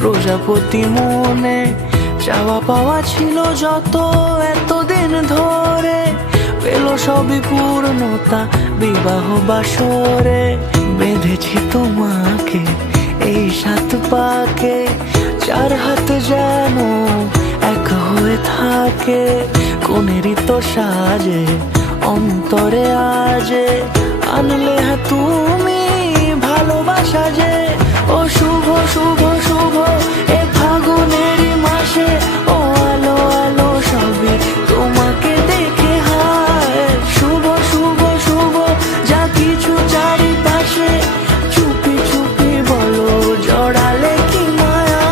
প্রজাপতি মনে চাওয়া পাওয়া ছিল যত এতদিন ধরে, পেল সবই পূর্ণতা বিবাহ বাসরে। বেঁধেছি তোমাকে এই 7 পাকে, 4 হাত যেন এক হয়ে থাকে। কোনেরই তো সাজে অন্তরে আজে, আনলে তুমি ভালোবাসা যে। ও শুভ শুভ শুভ এ ফাগুনেরই মাসে, ও আলো আলো সবই তোমাকে দেখে হায়। শুভ শুভ শুভ যা কিছু চারিপাশে, চুপি চুপি বলো জড়ালে কি মায়া।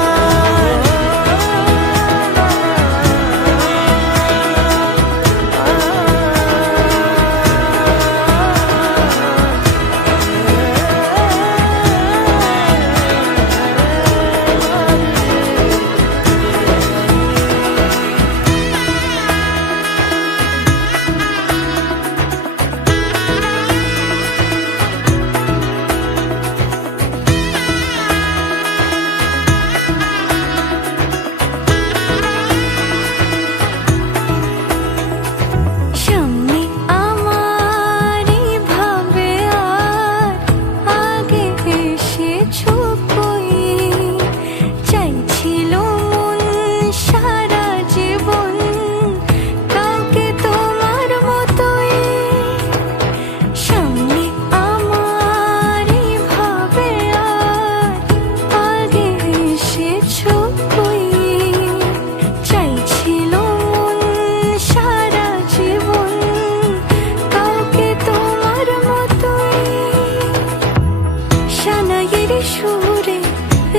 সুরে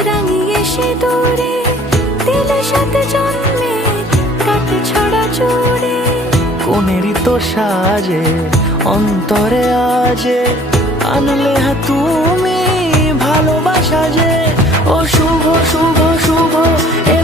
রাঙিয়ে সে দূরে দিলে 7 জন্মের কাটে ছড়া জোরে। কোনেরই তো সাজে অন্তরে আজে, আনলে তুমি ভালোবাসা যে। ও শুভ শুভ শুভ এ